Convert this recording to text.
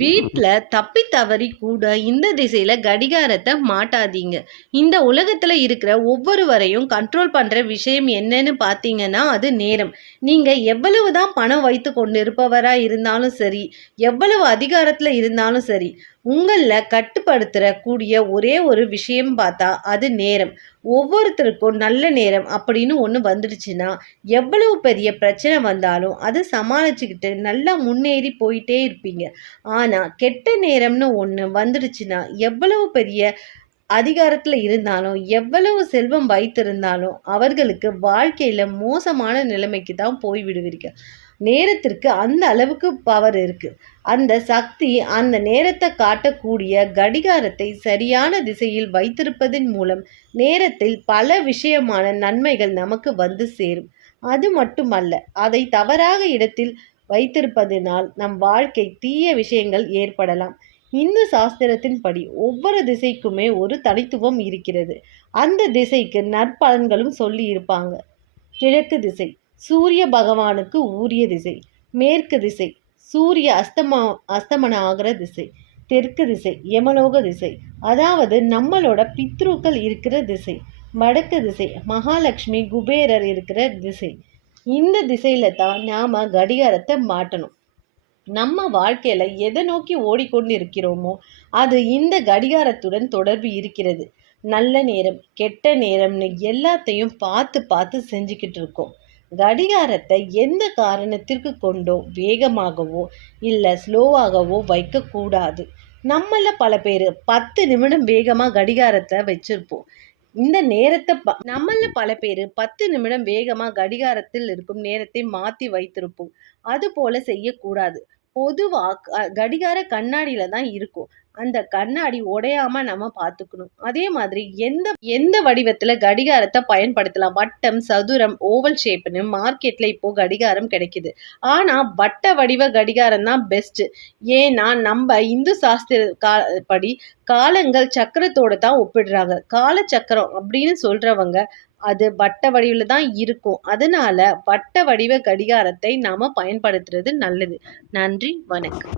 வீட்டில் தப்பி தவறி கூட இந்த திசையில் கடிகாரத்தை மாட்டாதீங்க. இந்த உலகத்தில் இருக்கிற ஒவ்வொருவரையும் கண்ட்ரோல் பண்ணுற விஷயம் என்னன்னு பார்த்தீங்கன்னா அது நேரம். நீங்கள் எவ்வளவு தான் பணம் வைத்து கொண்டு இருப்பவராக இருந்தாலும் சரி, எவ்வளவு அதிகாரத்தில் இருந்தாலும் சரி, உங்களில் கட்டுப்படுத்துகிற கூடிய ஒரே ஒரு விஷயம் பார்த்தா அது நேரம். ஒவ்வொருத்தருக்கும் நல்ல நேரம் அப்படின்னு ஒன்று வந்துடுச்சுன்னா எவ்வளவு பெரிய பிரச்சனை வந்தாலும் அதை சமாளிச்சுக்கிட்டு நல்லா முன்னேறி போயிட்டே இருப்பீங்க. ஆனால் கெட்ட நேரம்னு ஒன்று வந்துடுச்சுன்னா எவ்வளவு பெரிய அதிகாரத்தில் இருந்தாலும் எவ்வளவு செல்வம் வைத்திருந்தாலும் அவர்களுக்கு வாழ்க்கையில் மோசமான நிலைமைக்கு தான் போய் விடுவீங்க. நேரத்திற்கு அந்த அளவுக்கு பவர் இருக்கு. அந்த சக்தி அந்த நேரத்தை காட்டக்கூடிய கடிகாரத்தை சரியான திசையில் வைத்திருப்பதன் மூலம் நேரத்தில் பல விஷயமான நன்மைகள் நமக்கு வந்து சேரும். அது மட்டுமல்ல, அதை தவறாக இடத்தில் வைத்திருப்பதனால் நம் வாழ்க்கை தீய விஷயங்கள் ஏற்படலாம். இந்து சாஸ்திரத்தின்படி ஒவ்வொரு திசைக்குமே ஒரு தனித்துவம் இருக்கிறது. அந்த திசைக்கு நற்பலன்களும் சொல்லி இருப்பாங்க. கிழக்கு திசை சூரிய பகவானுக்கு உரிய திசை. மேற்கு திசை சூரிய அஸ்தமனம் ஆகிற திசை. தெற்கு திசை யமலோக திசை, அதாவது நம்மளோட பித்ருக்கள் இருக்கிற திசை. வடக்கு திசை மகாலட்சுமி குபேரர் இருக்கிற திசை. இந்த திசையில தான் நாம கடிகாரத்தை மாட்டணும். நம்ம வாழ்க்கையில எதை நோக்கி ஓடிக்கொண்டு இருக்கிறோமோ அது இந்த கடிகாரத்துடன் தொடர்பு இருக்கிறது. நல்ல நேரம் கெட்ட நேரம்னு எல்லாத்தையும் பார்த்து பார்த்து செஞ்சுக்கிட்டு இருக்கோம். கடிகாரத்தை எந்த காரணத்திற்கு கொண்டோ வேகமாகவோ இல்லை ஸ்லோவாகவோ வைக்கக்கூடாது. நம்மள பல பேர் 10 நிமிடம் வேகமாக கடிகாரத்தை வச்சிருப்போம். இந்த நேரத்தை நம்மள பல பேர் 10 நிமிடம் வேகமாக கடிகாரத்தில் இருக்கும் நேரத்தை மாற்றி வைத்திருப்போம். அது போல செய்யக்கூடாது. பொதுவாக கடிகார கண்ணாடியில தான் இருக்கும். அந்த கண்ணாடி உடையாம நம்ம பார்த்துக்கணும். அதே மாதிரி எந்த வடிவத்துல கடிகாரத்தை பயன்படுத்தலாம். வட்டம், சதுரம், ஓவல் ஷேப்னு மார்க்கெட்ல இப்போ கடிகாரம் கிடைக்குது. ஆனா வட்ட வடிவ கடிகாரம் தான் பெஸ்ட். ஏன்னா நம்ம இந்து சாஸ்திர படி காலங்கள் சக்கரத்தோட தான் ஒப்பிடுறாங்க. கால சக்கரம் அப்படின்னு சொல்றவங்க அது வட்ட வடிவில் தான் இருக்கும். அதனால வட்ட வடிவ கடிகாரத்தை நாம பயன்படுத்துறது நல்லது. நன்றி, வணக்கம்.